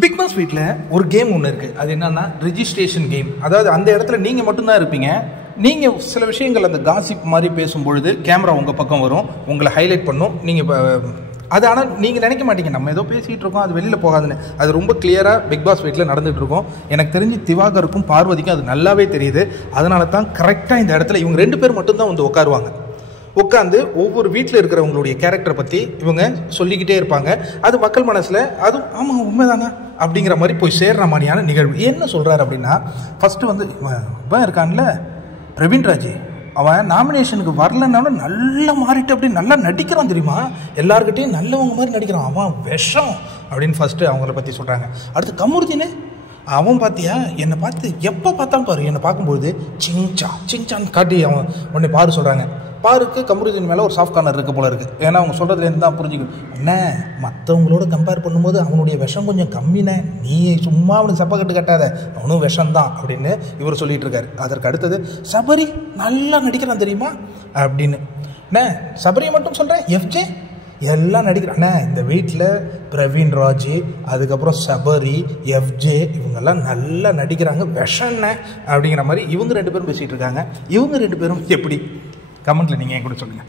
Big pass வீட்டில் ஒரு game ஒன்று இருக்குது. அது என்னன்னா ரிஜிஸ்ட்ரேஷன் கேம். அதாவது அந்த இடத்துல நீங்கள் மட்டும்தான் இருப்பீங்க. நீங்கள் சில விஷயங்கள் அந்த காசிப் மாதிரி பேசும்பொழுது கேமரா உங்கள் பக்கம் வரும், உங்களை ஹைலைட் பண்ணும். நீங்கள் அது ஆனால் நீங்கள் நினைக்க மாட்டீங்க நம்ம ஏதோ பேசிகிட்டு இருக்கோம், அது வெளியில் போகாதுன்னு. அது ரொம்ப கிளியராக பிக் பாஸ் வீட்டில் நடந்துகிட்டு இருக்கோம். எனக்கு தெரிஞ்சு திவாகருக்கும் பார்வதிக்கும் அது நல்லாவே தெரியுது. அதனால தான் கரெக்டாக இந்த இடத்துல இவங்க 2 பேர் மட்டும்தான் வந்து உட்காருவாங்க. உட்காந்து ஒவ்வொரு வீட்டில் இருக்கிறவங்களுடைய கேரக்டரை பற்றி இவங்க சொல்லிக்கிட்டே இருப்பாங்க. அது மக்கள் மனசில் அதுவும் ஆமாம் உண்மைதாங்க அப்படிங்கிற மாதிரி போய் சேர்ற மாதிரியான நிகழ்வு. என்ன சொல்கிறாரு அப்படின்னா, ஃபஸ்ட்டு வந்து இவன் இருக்கான்ல பிரவீன்ராஜ், அவன் நாமினேஷனுக்கு வரலன்னாலும் நல்லா மாறிட்டு அப்படி நல்லா நடிக்கிறான் தெரியுமா, எல்லாருக்கிட்டையும் நல்லவங்க மாதிரி நடிக்கிறான், அவன் விஷம் அப்படின்னு ஃபஸ்ட்டு அவங்கள பற்றி சொல்கிறாங்க. அடுத்து கமுருதினே, அவன் பார்த்தியா என்னை பார்த்து எப்போ பார்த்தாலும் பாரு, என்னை பார்க்கும்போது சிங்சான்னு காட்டி அவன் உன்னை பாரு சொல்கிறாங்க. பாருக்கு கமருதீன் மேலே ஒரு சாஃப்ட் கார்னர் இருக்க போல இருக்குது. ஏன்னா அவங்க சொல்கிறதுலேருந்து தான் புரிஞ்சுக்கணும். என்ன மற்றவங்களோட கம்பேர் பண்ணும்போது அவனுடைய விஷம் கொஞ்சம் கம்மினே, நீ சும்மா அவனுக்கு சப்பக்கட்டு கட்டாத, அவனும் விஷம்தான் அப்படின்னு இவர் சொல்லிகிட்டு இருக்காரு. அதற்கு அடுத்தது சபரி நல்லா நடிக்கிறான் தெரியுமா அப்படின்னு. அண்ணே சபரியை மட்டும் சொல்கிறேன், எஃப்ஜே எல்லாம் நடிக்கிறான். இந்த வீட்டில் பிரவீன்ராஜ், அதுக்கப்புறம் சபரி, எஃப்ஜே இவங்கெல்லாம் நல்லா நடிக்கிறாங்க, விஷம்ண்ணே அப்படிங்கிற மாதிரி இவங்க 2 பேரும் பேசிகிட்டு இருக்காங்க. இவங்க 2 பேரும் எப்படி கமெண்ட்டில் நீங்கள் என் கூட சொல்லுங்கள்.